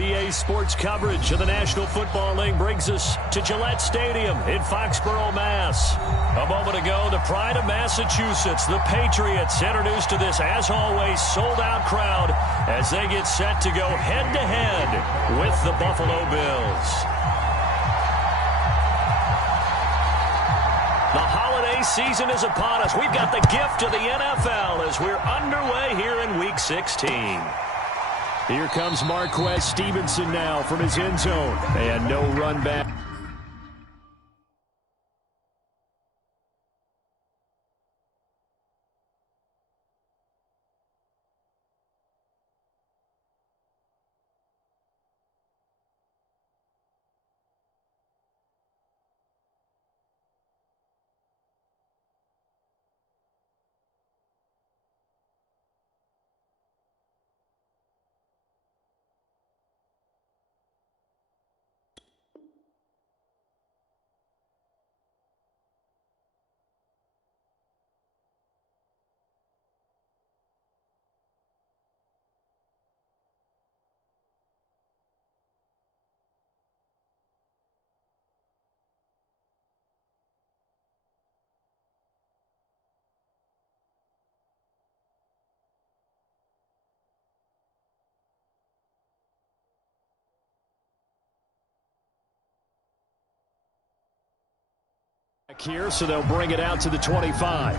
EA Sports coverage of the National Football League brings us to Gillette Stadium in Foxborough, Mass. A moment ago, the pride of Massachusetts, the Patriots, introduced to this, as always, sold-out crowd as they get set to go head-to-head with the Buffalo Bills. The holiday season is upon us. We've got the gift of the NFL as we're underway here in Week 16. Here comes Marquez Stevenson now from his end zone. And no run back. Here, so they'll bring it out to the 25.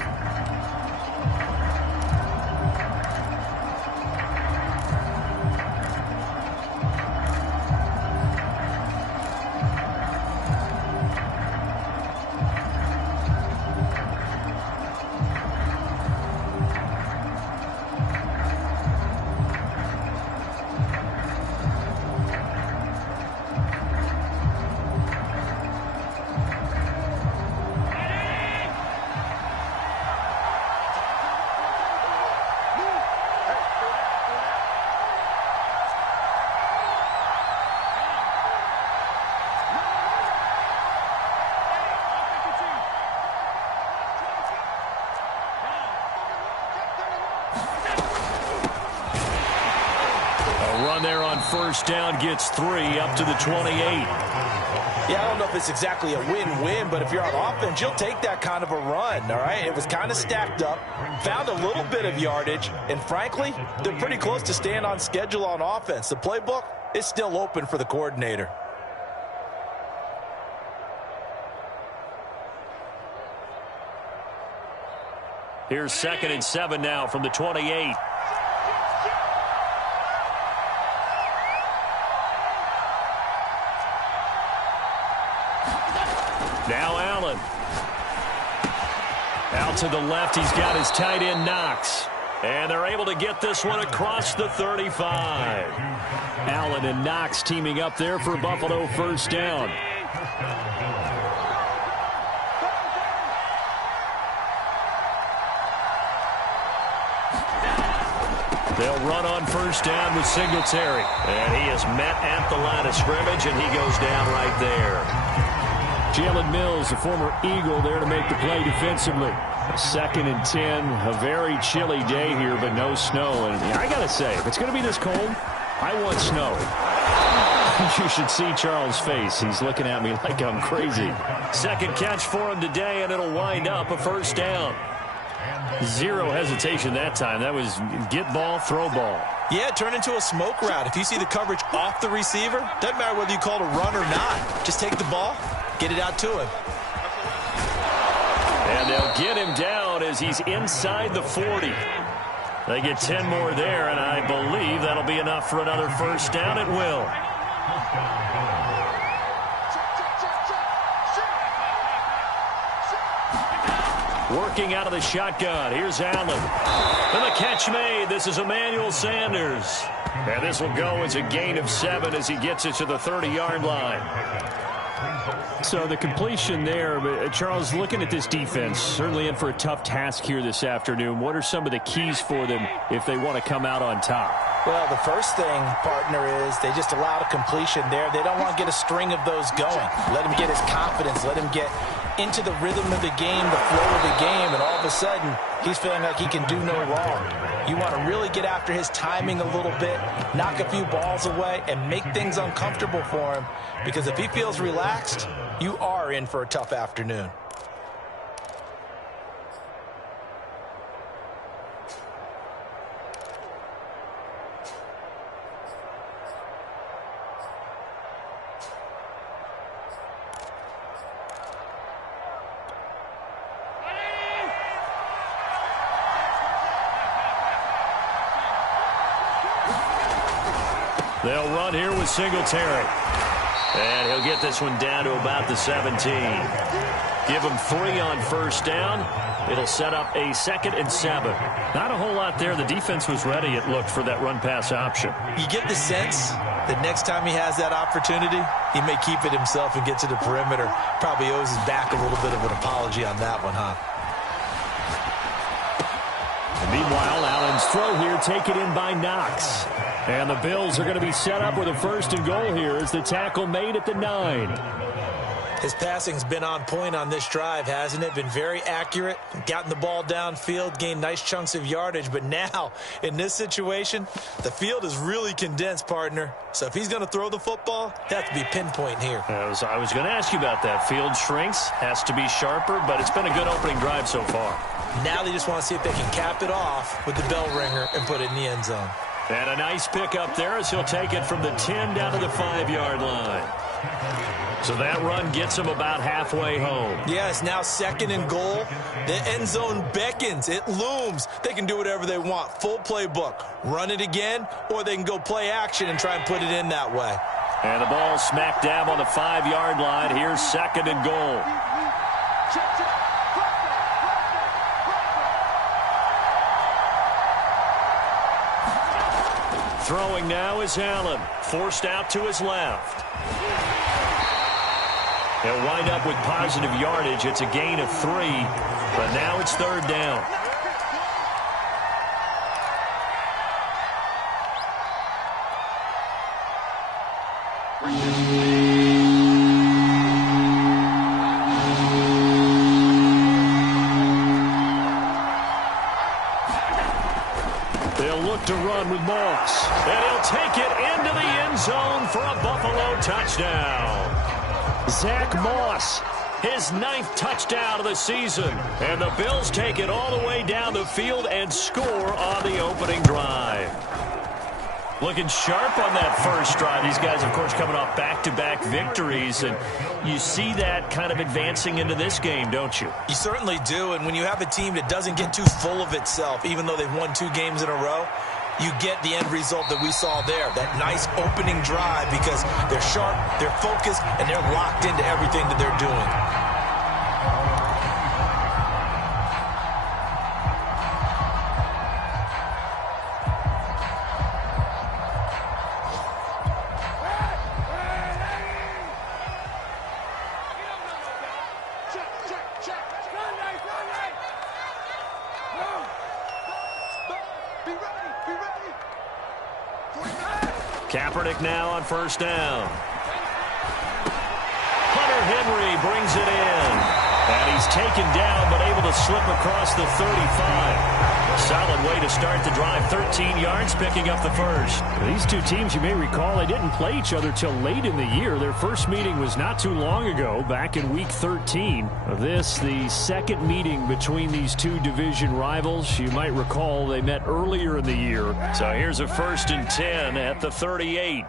There on first down, gets 3 up to the 28. Yeah, I don't know if it's exactly a win-win, but if you're on offense, you'll take that kind of a run, all right? It was kind of stacked up, found a little bit of yardage, and frankly, they're pretty close to staying on schedule on offense. The playbook is still open for the coordinator. Here's 2nd and 7 now from the 28. Now Allen. Out to the left, he's got his tight end Knox. And they're able to get this one across the 35. Allen and Knox teaming up there for Buffalo first down. They'll run on first down with Singletary. And he is met at the line of scrimmage, and he goes down right there. Jalen Mills, a former Eagle, there to make the play defensively. 2nd and 10, a very chilly day here, but no snow. And I got to say, if it's going to be this cold, I want snow. You should see Charles' face. He's looking at me like I'm crazy. Second catch for him today, and it'll wind up a first down. Zero hesitation that time. That was get ball, throw ball. Yeah, turn into a smoke route. If you see the coverage off the receiver, doesn't matter whether you call it a run or not. Just take the ball, get it out to him. And they'll get him down as he's inside the 40. They get 10 more there, and I believe that'll be enough for another first down. It will. Working out of the shotgun. Here's Allen. And the catch made. This is Emmanuel Sanders. And this will go as a gain of 7 as he gets it to the 30-yard line. So the completion there, but Charles, looking at this defense, certainly in for a tough task here this afternoon. What are some of the keys for them if they want to come out on top? Well, the first thing, partner, is they just allowed a completion there. They don't want to get a string of those going. Let him get his confidence. Let him get into the rhythm of the game, the flow of the game, and all of a sudden, he's feeling like he can do no wrong. You want to really get after his timing a little bit, knock a few balls away, and make things uncomfortable for him, because if he feels relaxed, you are in for a tough afternoon. They'll run here with Singletary. And he'll get this one down to about the 17. Give him 3 on first down. It'll set up a 2nd and 7. Not a whole lot there. The defense was ready, it looked, for that run-pass option. You get the sense that next time he has that opportunity, he may keep it himself and get to the perimeter. Probably owes his back a little bit of an apology on that one, huh? And meanwhile, Allen's throw here taken in by Knox. And the Bills are going to be set up with a 1st and goal here as the tackle made at the 9. His passing's been on point on this drive, hasn't it? Been very accurate, gotten the ball downfield, gained nice chunks of yardage. But now, in this situation, the field is really condensed, partner. So if he's going to throw the football, it has to be pinpoint here. I was going to ask you about that. Field shrinks, has to be sharper, but it's been a good opening drive so far. Now they just want to see if they can cap it off with the bell ringer and put it in the end zone. And a nice pick up there as he'll take it from the 10 down to the 5-yard line. So that run gets him about halfway home. Yeah, it's now 2nd and goal. The end zone beckons. It looms. They can do whatever they want. Full playbook. Run it again, or they can go play action and try and put it in that way. And the ball smack dab on the 5-yard line. Here's 2nd and goal. Throwing now is Allen. Forced out to his left. He'll wind up with positive yardage. It's a gain of 3, but now it's 3rd down. They'll look to run with Moss. And he'll take it into the end zone for a Buffalo touchdown. Zach Moss, his 9th touchdown of the season. And the Bills take it all the way down the field and score on the opening drive. Looking sharp on that first drive. These guys, of course, coming off back-to-back victories. And you see that kind of advancing into this game, don't you? You certainly do. And when you have a team that doesn't get too full of itself, even though they've won 2 games in a row, you get the end result that we saw there. That nice opening drive because they're sharp, they're focused, and they're locked into everything that they're doing. Kaepernick now on first down. Hunter Henry brings it in. And he's taken down, but able to slip across the 35. A solid way to start the drive. 13 yards, picking up the first. These two teams, you may recall, they didn't play each other till late in the year. Their first meeting was not too long ago, back in Week 13. This, the 2nd meeting between these two division rivals. You might recall they met earlier in the year. So here's a 1st and 10 at the 38.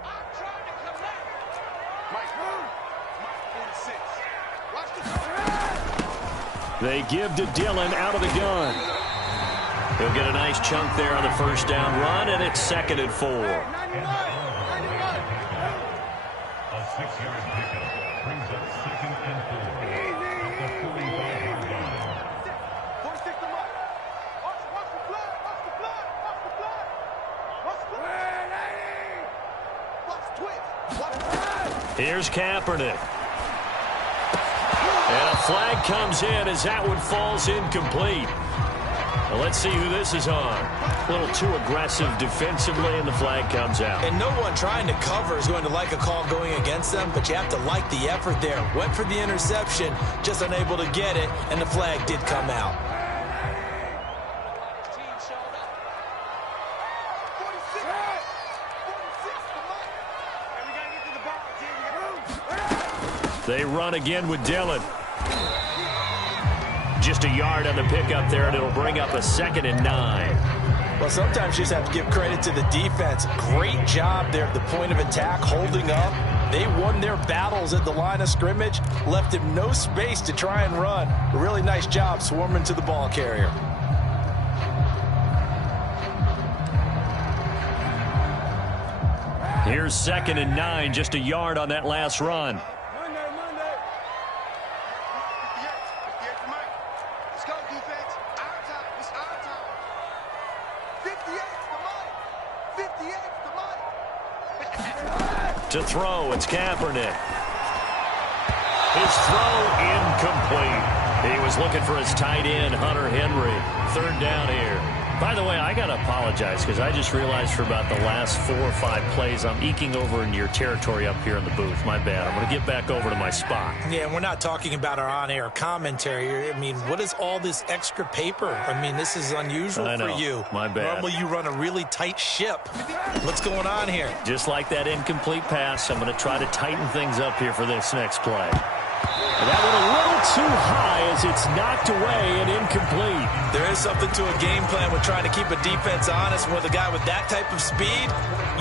They give to Dillon out of the gun. He'll get a nice chunk there on the first down run, and it's 2nd and 4. A 6-yard pickup brings up 2nd and 4. Here's Kaepernick. And a flag comes in as that one falls incomplete. Well, let's see who this is on. A little too aggressive defensively, and the flag comes out. And no one trying to cover is going to like a call going against them, but you have to like the effort there. Went for the interception, just unable to get it, and the flag did come out. They run again with Dillon. Just a yard on the pickup there, and it'll bring up a 2nd and 9. Well, sometimes you just have to give credit to the defense. Great job there at the point of attack, holding up. They won their battles at the line of scrimmage, left him no space to try and run. A really nice job swarming to the ball carrier. Here's 2nd and 9, just a yard on that last run. To throw, it's Kaepernick. His throw incomplete. He was looking for his tight end, Hunter Henry. 3rd down here. By the way, I got to apologize because I just realized for about the last 4 or 5 plays, I'm eking over in your territory up here in the booth. My bad. I'm going to get back over to my spot. Yeah, we're not talking about our on-air commentary. I mean, what is all this extra paper? I mean, this is unusual for you. My bad. Normally you run a really tight ship. What's going on here? Just like that incomplete pass, I'm going to try to tighten things up here for this next play. And that went a little too high as it's knocked away and incomplete. There is something to a game plan with trying to keep a defense honest. With a guy with that type of speed,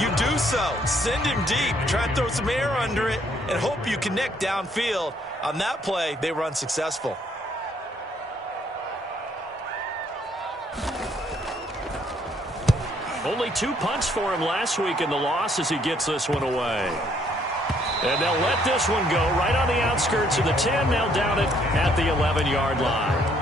you do so. Send him deep. Try and throw some air under it and hope you connect downfield. On that play, they were unsuccessful. Only 2 punts for him last week in the loss as he gets this one away. And they'll let this one go right on the outskirts of the 10. Now down it at the 11-yard line.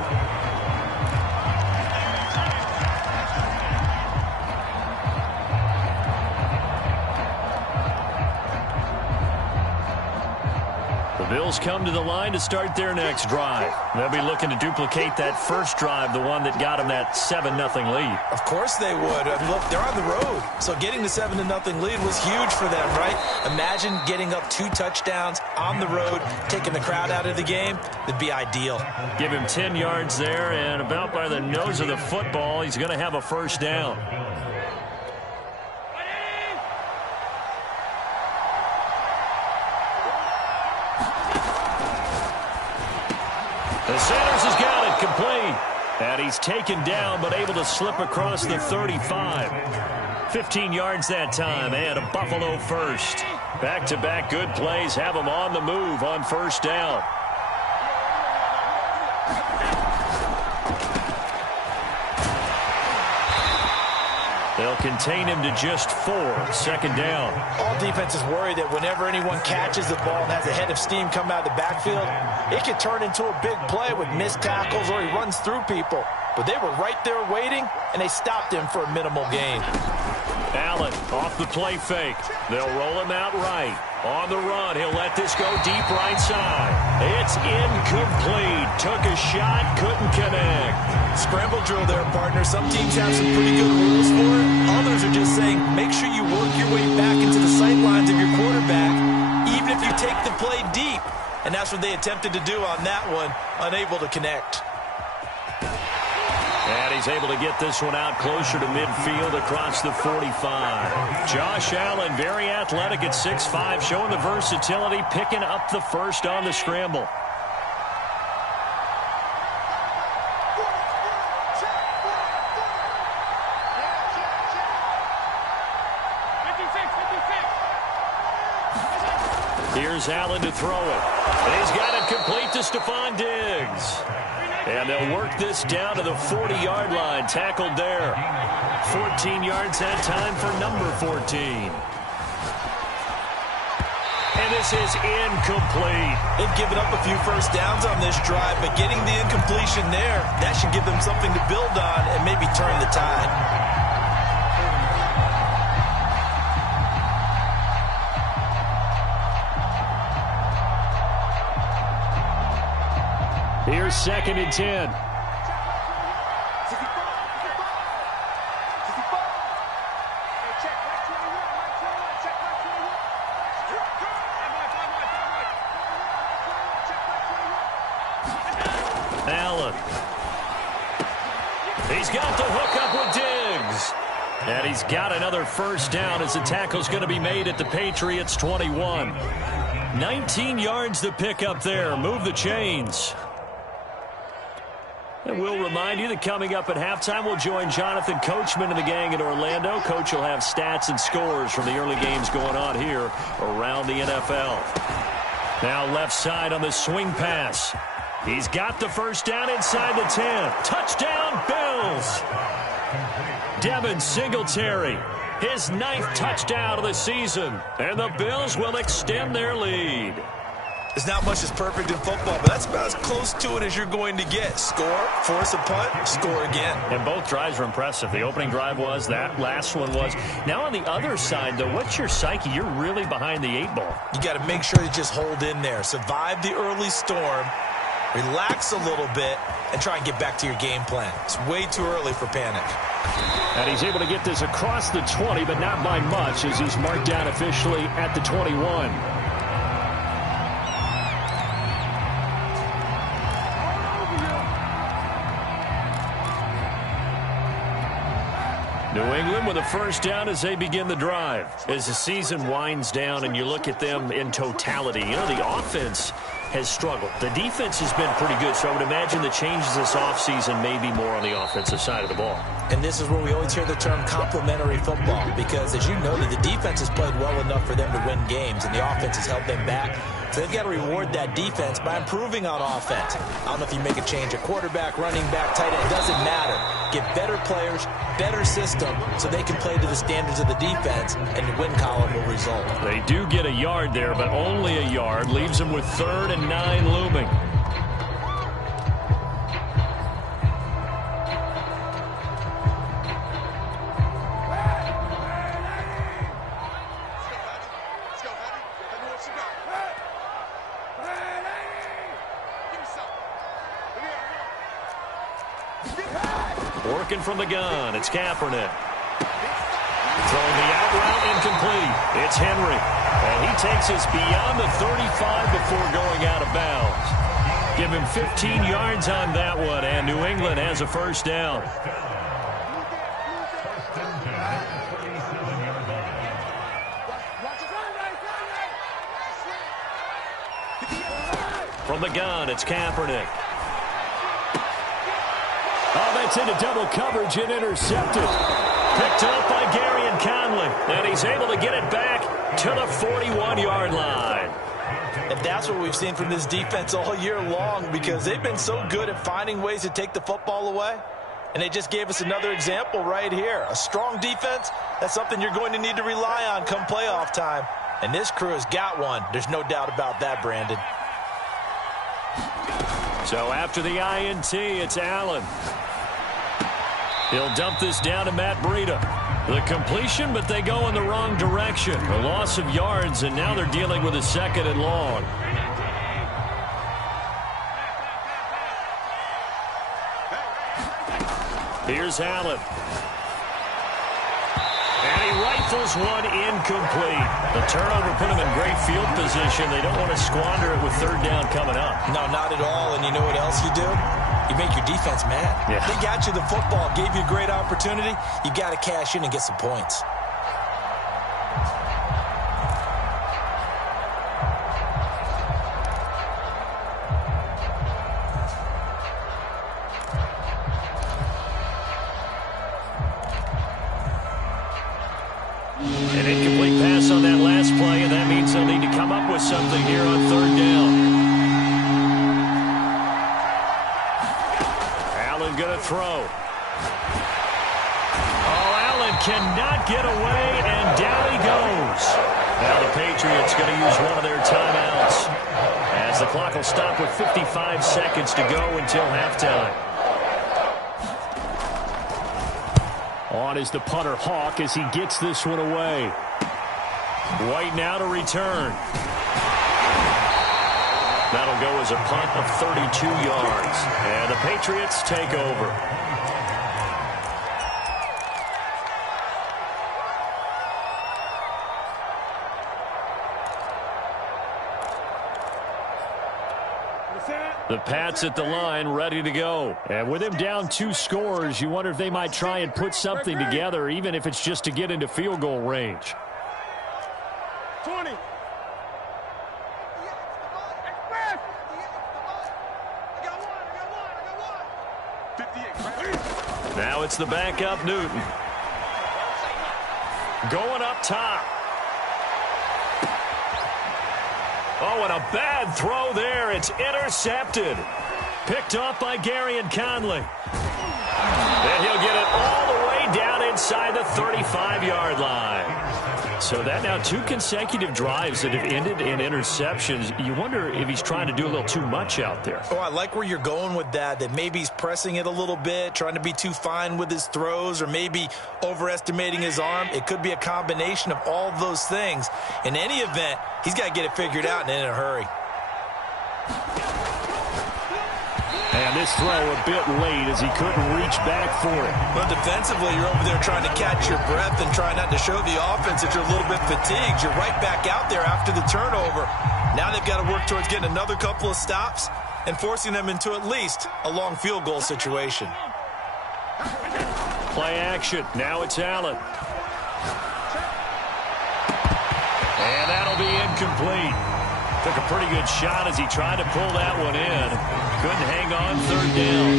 The Bills come to the line to start their next drive. They'll be looking to duplicate that first drive, the one that got them that 7-0 lead. Of course they would. Look, they're on the road, so getting the 7-0 lead was huge for them, right? Imagine getting up 2 touchdowns on the road, taking the crowd out of the game. That'd be ideal. Give him 10 yards there, and about by the nose of the football, he's going to have a first down. The Sanders has got it complete. And he's taken down but able to slip across the 35. 15 yards that time and a Buffalo first. Back-to-back good plays have them on the move on first down. They'll contain him to just 4. 2nd down. All defenses worry that whenever anyone catches the ball and has a head of steam come out of the backfield, it can turn into a big play with missed tackles or he runs through people. But they were right there waiting, and they stopped him for a minimal gain. Allen off the play fake. They'll roll him out right. On the run, he'll let this go deep right side. It's incomplete. Took a shot, couldn't connect. Scramble drill there, partner. Some teams have some pretty good rules for it. Others are just saying, make sure you work your way back into the sight lines of your quarterback, even if you take the play deep. And that's what they attempted to do on that one, unable to connect. And he's able to get this one out closer to midfield across the 45. Josh Allen, very athletic at 6'5", showing the versatility, picking up the first on the scramble. Here's Allen to throw it. And he's got it complete to Stephon Diggs. And they'll work this down to the 40-yard line. Tackled there. 14 yards that time for number 14. And this is incomplete. They've given up a few first downs on this drive, but getting the incompletion there, that should give them something to build on and maybe turn the tide. Here's 2nd and 10. he's got the hook up with Diggs. And he's got another first down as the tackle's going to be made at the Patriots 21. 19 yards to pick up there. Move the chains. And we'll remind you that coming up at halftime, we'll join Jonathan Coachman and the gang in Orlando. Coach will have stats and scores from the early games going on here around the NFL. Now left side on the swing pass. He's got the first down inside the 10. Touchdown, Bills. Devin Singletary, his 9th touchdown of the season. And the Bills will extend their lead. There's not much that's perfect in football, but that's about as close to it as you're going to get. Score, force a punt, score again. And both drives were impressive. The opening drive was, that last one was. Now on the other side, though, what's your psyche? You're really behind the 8 ball. You got to make sure you just hold in there. Survive the early storm, relax a little bit, and try and get back to your game plan. It's way too early for panic. And he's able to get this across the 20, but not by much, as he's marked down officially at the 21. New England with a first down as they begin the drive. As the season winds down and you look at them in totality, you know, the offense has struggled. The defense has been pretty good, so I would imagine the changes this offseason may be more on the offensive side of the ball. And this is where we always hear the term complementary football, because as you noted, the defense has played well enough for them to win games, and the offense has held them back. So they've got to reward that defense by improving on offense. I don't know if you make a change, a quarterback, running back, tight end, it doesn't matter. Get better players, better system, so they can play to the standards of the defense, and the win column will result. They do get a yard there, but only a yard. Leaves them with 3rd and 9 looming. Working from the gun, it's Kaepernick. Throwing the out route incomplete. It's Henry. And he takes us beyond the 35 before going out of bounds. Give him 15 yards on that one, and New England has a first down. From the gun, it's Kaepernick. Oh, that's into double coverage and intercepted. Picked up by Garyon Conley. And he's able to get it back to the 41-yard line. And that's what we've seen from this defense all year long, because they've been so good at finding ways to take the football away. And they just gave us another example right here. A strong defense, that's something you're going to need to rely on come playoff time. And this crew has got one. There's no doubt about that, Brandon. So after the INT, it's Allen. He'll dump this down to Matt Breida. The completion, but they go in the wrong direction. A loss of yards, and now they're dealing with a 2nd and long. Here's Allen. And he rifles one incomplete. The turnover put him in great field position. They don't want to squander it with 3rd down coming up. No, not at all. And you know what else you do? You make your defense mad. Yeah. They got you the football, gave you a great opportunity. You got to cash in and get some points. An incomplete pass on that last play, and that means they'll need to come up with something here on 3rd down. Allen going to throw. Oh, Allen cannot get away, and down he goes. Now the Patriots going to use one of their timeouts, as the clock will stop with 55 seconds to go until halftime. On is the punter Hawk as he gets this one away. White now to return. That'll go as a punt of 32 yards. And the Patriots take over. Set. The Pats at the line, ready to go. And with him down 2 scores, you wonder if they might try and put something together, even if it's just to get into field goal range. 20. Now it's the backup Newton. Going up top. Oh, and a bad throw there. It's intercepted. Picked off by Garyon Conley. And he'll get it all the way down inside the 35-yard line. So that now 2 consecutive drives that have ended in interceptions. You wonder if he's trying to do a little too much out there. Oh, I like where you're going with that maybe he's pressing it a little bit, trying to be too fine with his throws, or maybe overestimating his arm. It could be a combination of all of those things. In any event, he's got to get it figured out and in a hurry. And this throw a bit late as he couldn't reach back for it. But defensively, you're over there trying to catch your breath and trying not to show the offense that you're a little bit fatigued. You're right back out there after the turnover. Now they've got to work towards getting another couple of stops and forcing them into at least a long field goal situation. Play action. Now it's Allen. And that'll be incomplete. Took a pretty good shot as he tried to pull that one in. Couldn't hang on 3rd down.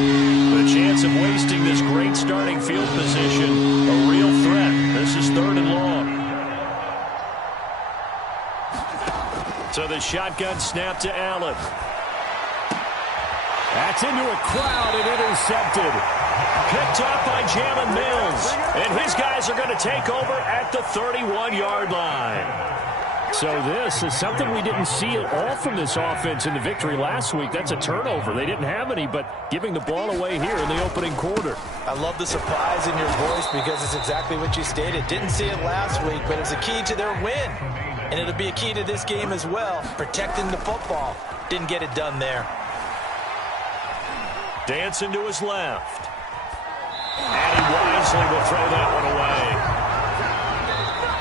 But a chance of wasting this great starting field position. A real threat. This is 3rd and long. So the shotgun snap to Allen. That's into a crowd and intercepted. Picked up by Jalen Mills. And his guys are going to take over at the 31-yard line. So this is something we didn't see at all from this offense in the victory last week. That's a turnover. They didn't have any, but giving the ball away here in the opening quarter. I love the surprise in your voice because it's exactly what you stated. Didn't see it last week, but it's a key to their win. And it'll be a key to this game as well, protecting the football. Didn't get it done there. Dancing to his left. And he wisely will throw that one away.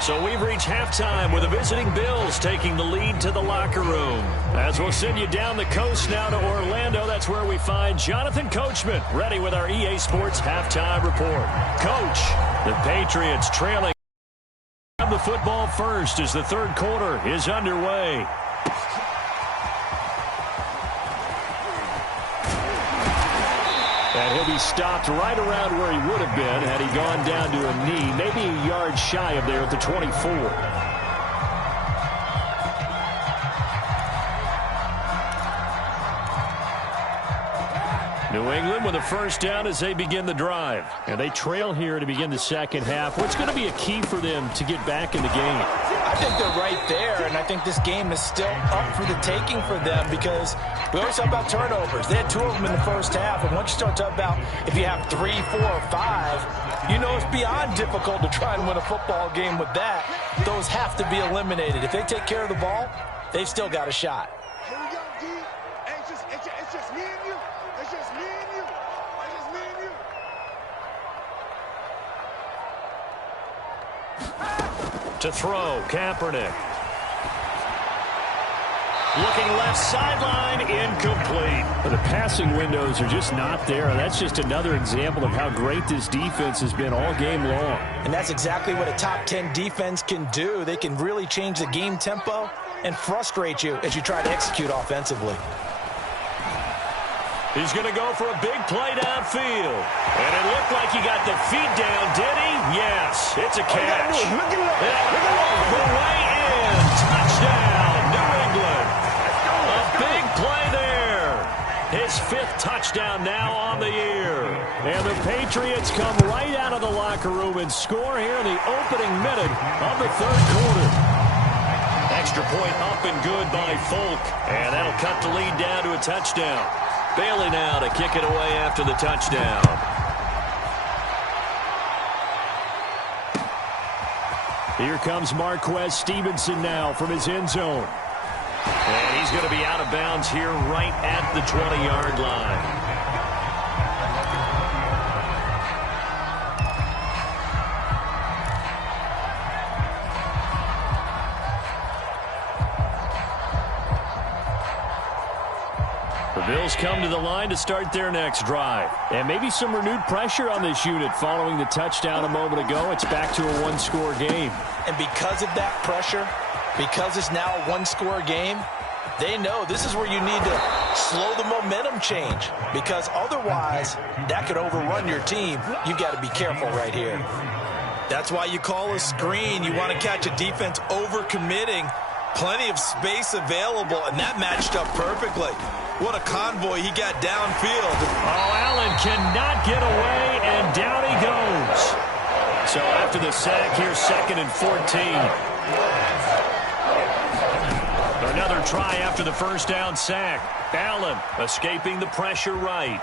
So we've reached halftime with the visiting Bills taking the lead to the locker room. As we'll send you down the coast now to Orlando, that's where we find Jonathan Coachman ready with our EA Sports halftime report. Coach, the Patriots trailing the football first as the 3rd quarter is underway. And he'll be stopped right around where he would have been had he gone down to a knee, maybe a yard shy of there at the 24. New England with a first down as they begin the drive. And they trail here to begin the second half. What's going to be a key for them to get back in the game? I think they're right there, and I think this game is still up for the taking for them because we always talk about turnovers. They had 2 of them in the first half, and once you start talking about if you have 3, 4, or 5, you know it's beyond difficult to try and win a football game with that. Those have to be eliminated. If they take care of the ball, they've still got a shot. Here we go, D. It's just me and you. It's just me and you. It's just me and you. To throw, Kaepernick. Looking left sideline, incomplete. The passing windows are just not there. That's just another example of how great this defense has been all game long. And that's exactly what a top 10 defense can do. They can really change the game tempo and frustrate you as you try to execute offensively. He's going to go for a big play downfield. And it looked like he got the feet down, did he? Yes, it's a catch. Look it up. All the way in. Touchdown, New England. A big play there. His 5th touchdown now on the year. And the Patriots come right out of the locker room and score here in the opening minute of the 3rd quarter. Extra point up and good by Folk. And that'll cut the lead down to a touchdown. Bailey now to kick it away after the touchdown. Here comes Marquez Stevenson now from his end zone. And he's going to be out of bounds here right at the 20-yard line. Bills come to the line to start their next drive. And maybe some renewed pressure on this unit following the touchdown a moment ago. It's back to a one-score game. And because of that pressure, because it's now a one-score game, they know this is where you need to slow the momentum change, because otherwise that could overrun your team. You've got to be careful right here. That's why you call a screen. You want to catch a defense over-committing. Plenty of space available, and that matched up perfectly. What a convoy he got downfield. Oh, Allen cannot get away, and down he goes. So after the sack, here's 2nd and 14. Another try after the first down sack. Allen escaping the pressure right.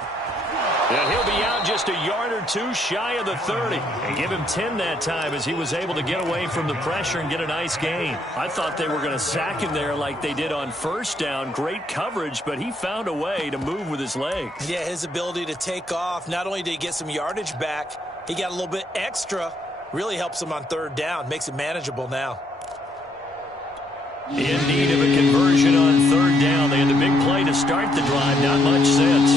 And he'll be out just a yard or two shy of the 30. And give him 10 that time as he was able to get away from the pressure and get a nice gain. I thought they were going to sack him there like they did on first down. Great coverage, but he found a way to move with his legs. Yeah, his ability to take off. Not only did he get some yardage back, he got a little bit extra. Really helps him on 3rd down. Makes it manageable now. In need of a conversion on 3rd down. They had the big play to start the drive. Not much since.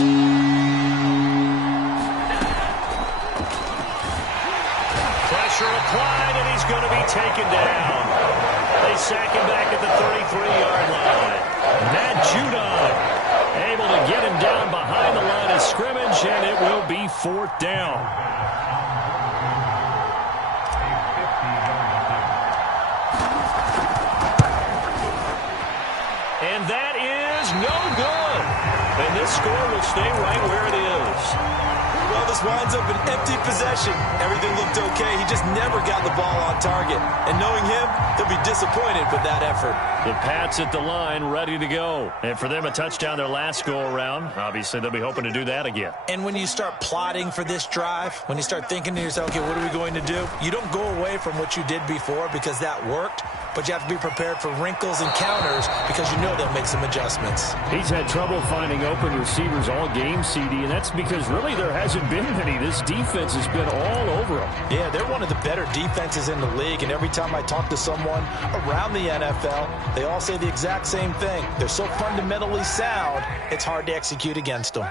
Pressure applied, and he's going to be taken down. They sack him back at the 33-yard line. Matt Judon able to get him down behind the line of scrimmage, and it will be 4th down. And that is no good. And this score will stay right where it is. Well, this winds up an empty possession. Everything looked okay. He just never got the ball on target. And knowing him, he'll be disappointed with that effort. The Pats at the line, ready to go. And for them, a touchdown their last go-around. Obviously, they'll be hoping to do that again. And when you start plotting for this drive, when you start thinking to yourself, okay, what are we going to do? You don't go away from what you did before because that worked. But you have to be prepared for wrinkles and counters because you know they'll make some adjustments. He's had trouble finding open receivers all game, CD, and that's because really there hasn't been many. This defense has been all over them. Yeah, they're one of the better defenses in the league, and every time I talk to someone around the NFL, they all say the exact same thing. They're so fundamentally sound, it's hard to execute against them.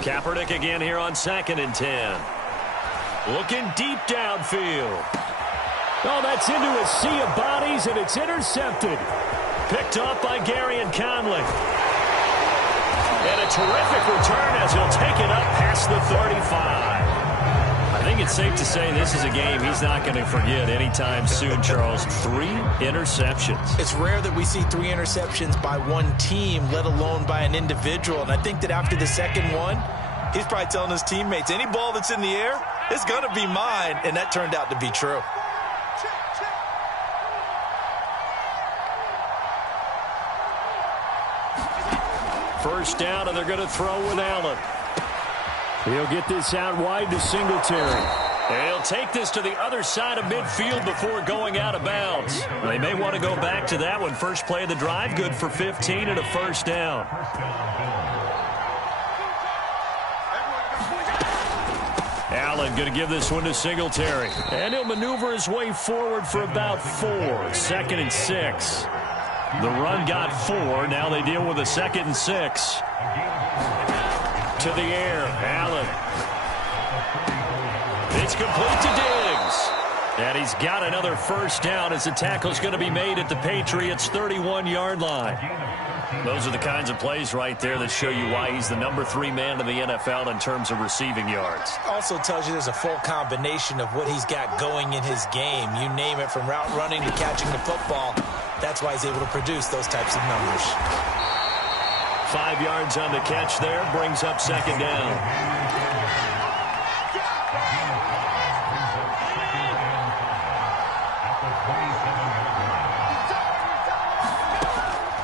Kaepernick again here on 2nd and 10. Looking deep downfield. Oh, that's into a sea of bodies, and it's intercepted. Picked off by Garyon Conley. And a terrific return as he'll take it up past the 35. I think it's safe to say this is a game he's not going to forget anytime soon, Charles. 3 interceptions. It's rare that we see 3 interceptions by one team, let alone by an individual. And I think that after the second one, he's probably telling his teammates, any ball that's in the air, it's going to be mine. And that turned out to be true. First down, and they're going to throw with Allen. He'll get this out wide to Singletary. They'll take this to the other side of midfield before going out of bounds. They may want to go back to that one. First play of the drive, good for 15 and a first down. Allen going to give this one to Singletary. And he'll maneuver his way forward for about 4. 2nd and 6. The run got 4. Now they deal with a 2nd and 6. To the air, Allen. It's complete to Diggs. And he's got another first down as the tackle's going to be made at the Patriots' 31-yard line. Those are the kinds of plays right there that show you why he's the number 3 man in the NFL in terms of receiving yards. Also tells you there's a full combination of what he's got going in his game. You name it, from route running to catching the football. That's why he's able to produce those types of numbers. 5 yards on the catch there, brings up 2nd down.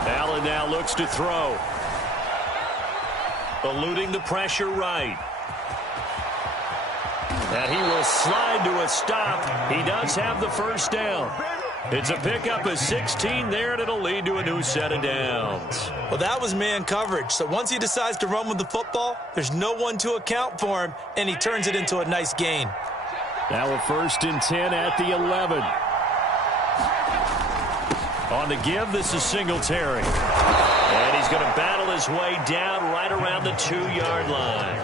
Allen now looks to throw. Eluding the pressure right. And he will slide to a stop. He does have the first down. It's a pickup of 16 there, and it'll lead to a new set of downs. Well, that was man coverage. So once he decides to run with the football, there's no one to account for him, and he turns it into a nice gain. Now a 1st and 10 at the 11. On the give, this is Singletary. And he's going to battle his way down right around the 2-yard line.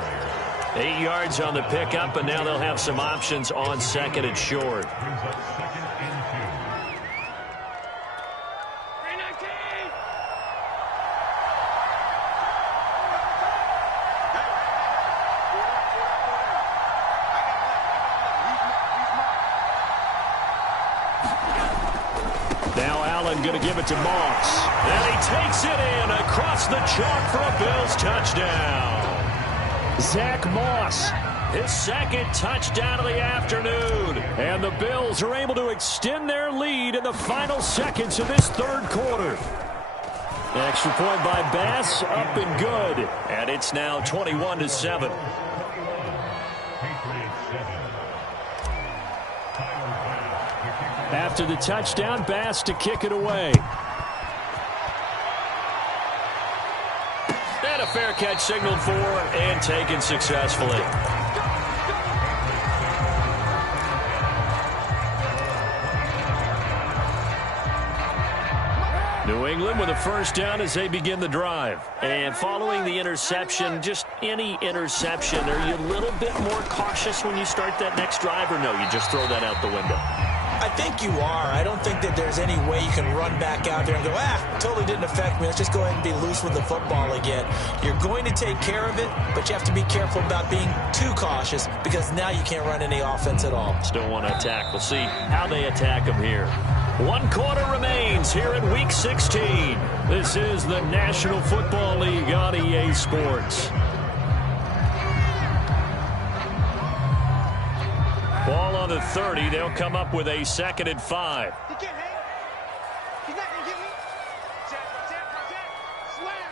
8 yards on the pickup, and now they'll have some options on 2nd and short. Going to give it to Moss. And he takes it in across the chalk for a Bills touchdown. Zach Moss. His 2nd touchdown of the afternoon. And the Bills are able to extend their lead in the final seconds of this 3rd quarter. Extra point by Bass, up and good. And it's now 21-7. After the touchdown, Bass to kick it away. And a fair catch signaled for and taken successfully. New England with a 1st down as they begin the drive. And following the interception, just any interception, are you a little bit more cautious when you start that next drive, or no, you just throw that out the window? I think you are. I don't think that there's any way you can run back out there and go, totally didn't affect me. Let's just go ahead and be loose with the football again. You're going to take care of it, but you have to be careful about being too cautious because now you can't run any offense at all. Still want to attack. We'll see how they attack them here. 1 quarter remains here in Week 16. This is the National Football League on EA Sports. Ball on the 30. They'll come up with a 2nd and 5. He can't hang. He's not going to get me. Slam.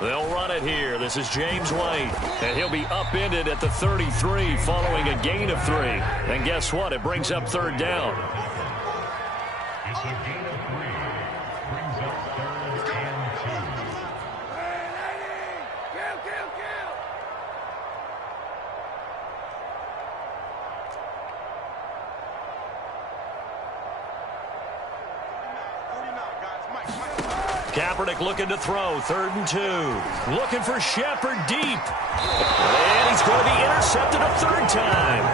They'll run it here. This is James White. And he'll be upended at the 33 following a gain of 3. And guess what? It brings up 3rd down. It's a gain of 3. Brings up 3rd and 2. Kaepernick looking to throw. 3rd and 2. Looking for Shepard deep. And he's going to be intercepted a 3rd time.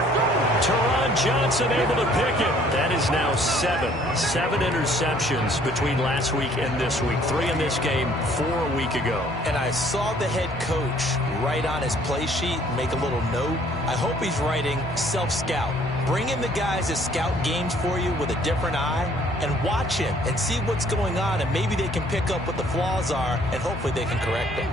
Teron Johnson able to pick it. That is now 7. 7 interceptions between last week and this week. 3 in this game, 4 a week ago. And I saw the head coach write on his play sheet and make a little note. I hope he's writing self-scout. Bring in the guys that scout games for you with a different eye and watch him and see what's going on, and maybe they can pick up what the flaws are, and hopefully they can correct them.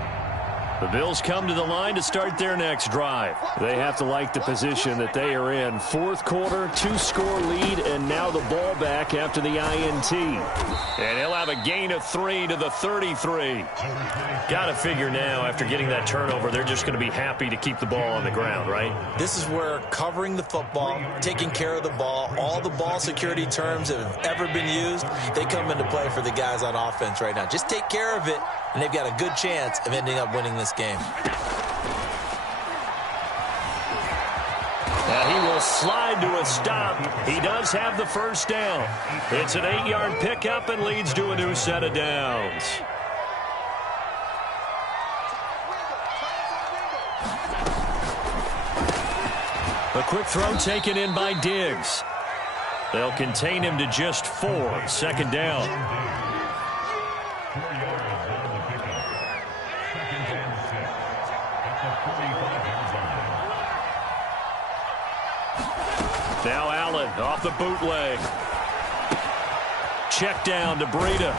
The Bills come to the line to start their next drive. They have to like the position that they are in. 4th quarter, 2-score lead, and now the ball back after the INT. And he'll have a gain of 3 to the 33. Got to figure now, after getting that turnover, they're just going to be happy to keep the ball on the ground, right? This is where covering the football, taking care of the ball, all the ball security terms that have ever been used, they come into play for the guys on offense right now. Just take care of it, and they've got a good chance of ending up winning this game. And he will slide to a stop. He does have the 1st down. It's an 8-yard pickup and leads to a new set of downs. A quick throw taken in by Diggs. They'll contain him to just 4. 2nd down. 4 yards on the pickup. 2nd and 6. At the 45-yard line. Now Allen off the bootleg. Check down to Breida.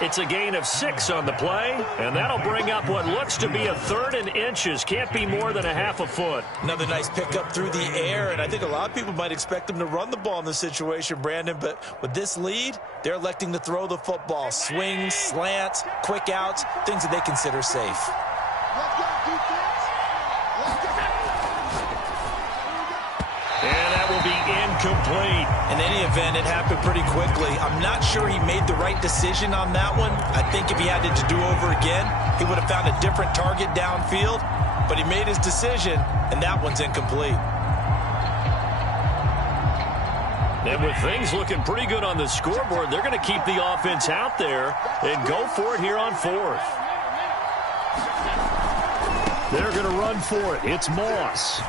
It's a gain of 6 on the play, and that'll bring up what looks to be a 3rd and inches. Can't be more than a half a foot. Another nice pickup through the air, and I think a lot of people might expect them to run the ball in this situation, Brandon, but with this lead, they're electing to throw the football. Swings, slants, quick outs, things that they consider safe. And that In any event, it happened pretty quickly. I'm not sure he made the right decision on that one. I think if he had it to do over again, he would have found a different target downfield. But he made his decision, and that one's incomplete. And with things looking pretty good on the scoreboard, they're going to keep the offense out there and go for it here on 4th. They're going to run for it. It's Moss.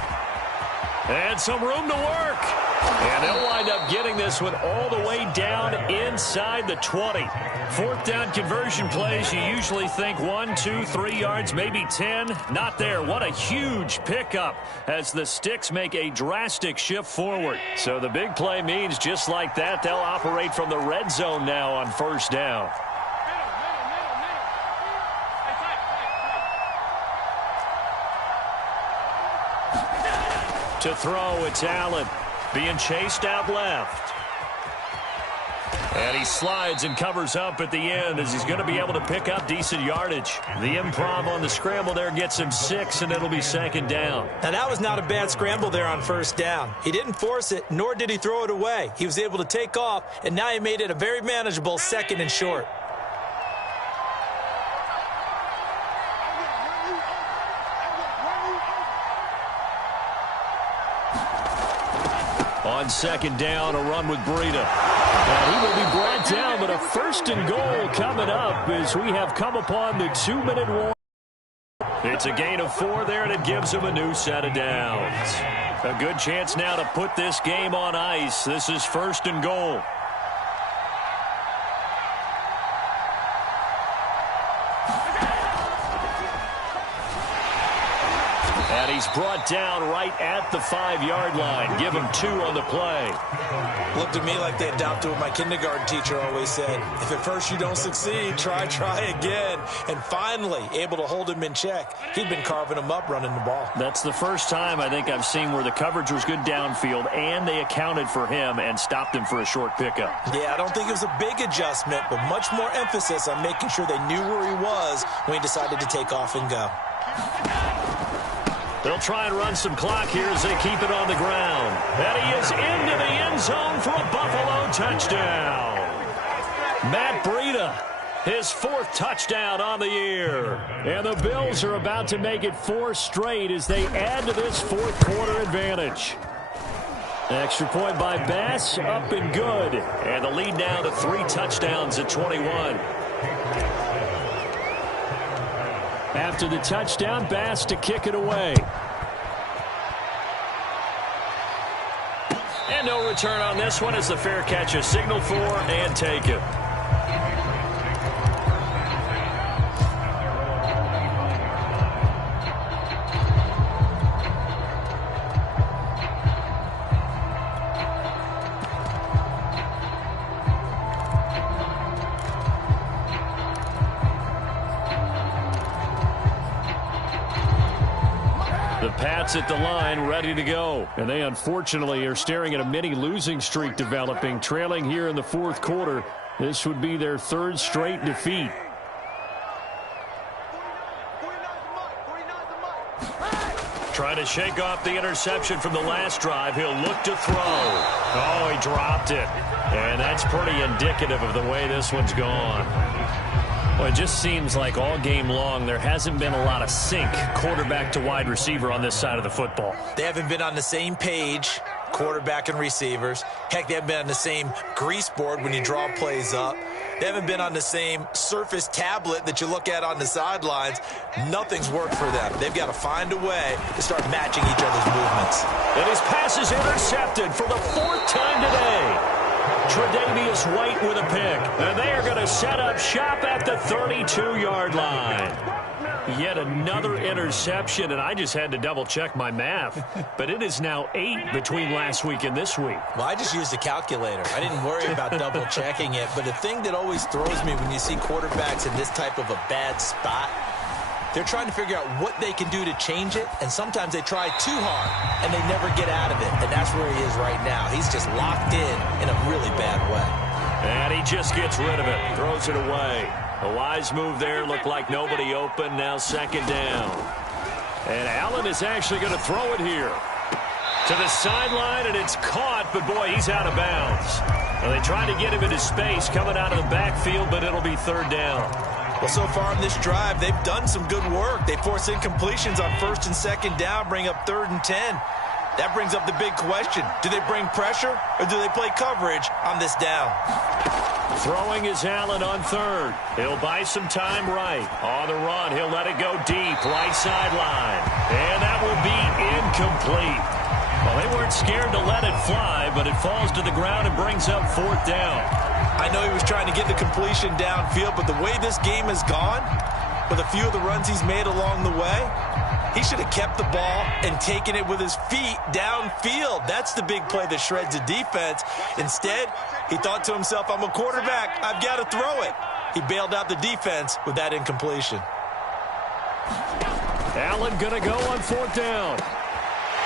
And some room to work. And they'll wind up getting this one all the way down inside the 20. 4th down conversion plays, you usually think 1, 2, 3 yards, maybe 10. Not there. What a huge pickup as the Sticks make a drastic shift forward. So the big play means just like that, they'll operate from the red zone now on 1st down. To throw, it's Allen. Being chased out left. And he slides and covers up at the end as he's going to be able to pick up decent yardage. The improv on the scramble there gets him 6, and it'll be 2nd down. Now, that was not a bad scramble there on 1st down. He didn't force it, nor did he throw it away. He was able to take off, and now he made it a very manageable 2nd and short. On 2nd down, a run with Breida. And he will be brought down, but a 1st and goal coming up as we have come upon the 2-minute warning. It's a gain of 4 there, and it gives him a new set of downs. A good chance now to put this game on ice. This is 1st and goal. And he's brought down right at the 5-yard line. Give him 2 on the play. Looked to me like they adopted what my kindergarten teacher always said. If at first you don't succeed, try again. And finally, able to hold him in check. He'd been carving him up running the ball. That's the first time I think I've seen where the coverage was good downfield and they accounted for him and stopped him for a short pickup. Yeah, I don't think it was a big adjustment, but much more emphasis on making sure they knew where he was when he decided to take off and go. They'll try and run some clock here as they keep it on the ground. And he is into the end zone for a Buffalo touchdown. Matt Breida, his 4th touchdown on the year. And the Bills are about to make it 4 straight as they add to this 4th quarter advantage. Extra point by Bass, up and good. And the lead now to 3 touchdowns at 21. After the touchdown, Bass to kick it away. And no return on this one as the fair catch is signaled for and taken. The Pats at the line, ready to go. And they unfortunately are staring at a mini losing streak developing, trailing here in the 4th quarter. This would be their 3rd straight defeat. Trying to shake off the interception from the last drive. He'll look to throw. Oh, he dropped it. And that's pretty indicative of the way this one's gone. Well, it just seems like all game long there hasn't been a lot of sync quarterback to wide receiver on this side of the football. They haven't been on the same page, quarterback and receivers. Heck, they haven't been on the same grease board when you draw plays up. They haven't been on the same Surface tablet that you look at on the sidelines. Nothing's worked for them. They've got to find a way to start matching each other's movements. And his pass is intercepted for the 4th time today. Tre'Davious White with a pick. And they are going to set up shop at the 32-yard line. Yet another interception, and I just had to double-check my math. But it is now 8 between last week and this week. Well, I just used a calculator. I didn't worry about double-checking it. But the thing that always throws me when you see quarterbacks in this type of a bad spot, they're trying to figure out what they can do to change it, and sometimes they try too hard, and they never get out of it. And that's where he is right now. He's just locked in a really bad way. And he just gets rid of it, throws it away. A wise move there, looked like nobody open, now 2nd down. And Allen is actually going to throw it here. To the sideline, and it's caught but boy, he's out of bounds. Well, they try to get him into space coming out of the backfield, but it'll be third down. Well, so far in this drive, they've done some good work. They force incompletions on first and second down, bring up 3rd and 10. That brings up the big question. Do they bring pressure or do they play coverage on this down? Throwing is Allen on third. He'll buy some time right. On the run, he'll let it go deep, right sideline. And that will be incomplete. Well, they weren't scared to let it fly, but it falls to the ground and brings up 4th down. I know he was trying to get the completion downfield, but the way this game has gone, with a few of the runs he's made along the way, he should have kept the ball and taken it with his feet downfield. That's the big play that shreds the defense. Instead, he thought to himself, I'm a quarterback, I've got to throw it. He bailed out the defense with that incompletion. Allen going to go on 4th down.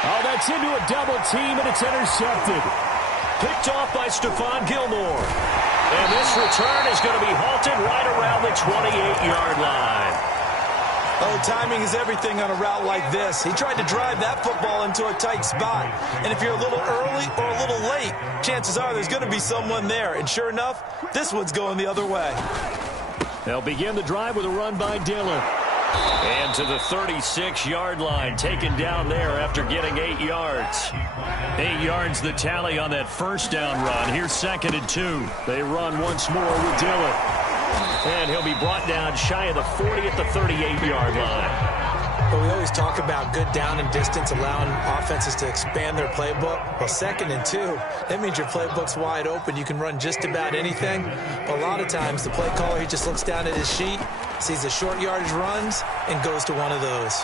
Oh, that's into a double team, and it's intercepted. Picked off by Stephon Gilmore. And this return is going to be halted right around the 28-yard line. Oh, timing is everything on a route like this. He tried to drive that football into a tight spot. And if you're a little early or a little late, chances are there's going to be someone there. And sure enough, this one's going the other way. They'll begin the drive with a run by Dillon. And to the 36-yard line, taken down there after getting 8 yards. 8 yards the tally on that first down run. Here's 2nd and 2. They run once more with Dillon. And he'll be brought down shy of the 40 at the 38-yard line. But we always talk about good down and distance, allowing offenses to expand their playbook. Well, 2nd and 2, that means your playbook's wide open. You can run just about anything. But a lot of times, the play caller, he just looks down at his sheet, sees the short yardage runs, and goes to one of those.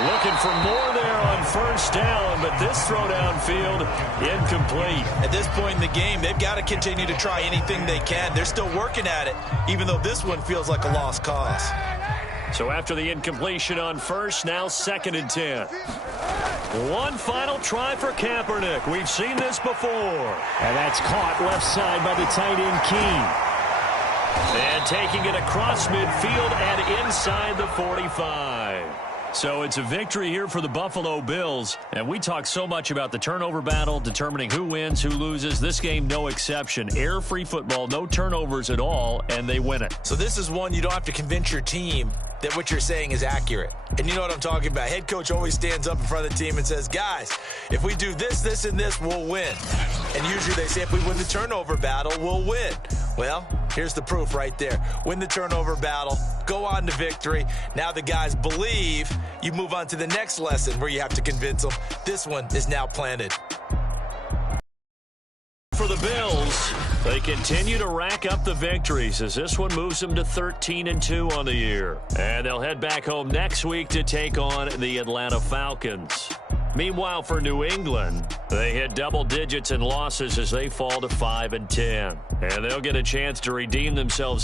Looking for more there on first down, but this throw downfield, incomplete. At this point in the game, they've got to continue to try anything they can. They're still working at it, even though this one feels like a lost cause. So after the incompletion on first, now 2nd and 10. One final try for Kaepernick. We've seen this before. And that's caught left side by the tight end, Keene. And taking it across midfield and inside the 45. So it's a victory here for the Buffalo Bills. And we talk so much about the turnover battle, determining who wins, who loses. This game, no exception. Air-free football, no turnovers at all, and they win it. So this is one you don't have to convince your team that what you're saying is accurate. And you know what I'm talking about. Head coach always stands up in front of the team and says, guys, if we do this, this, and this, we'll win. And usually they say if we win the turnover battle, we'll win. Well, here's the proof right there. Win the turnover battle, go on to victory. Now the guys believe. You move on to the next lesson where you have to convince them. This one is now planted. For the Bills, they continue to rack up the victories as this one moves them to 13-2 on the year. And they'll head back home next week to take on the Atlanta Falcons. Meanwhile, for New England, they hit double digits in losses as they fall to 5-10. And they'll get a chance to redeem themselves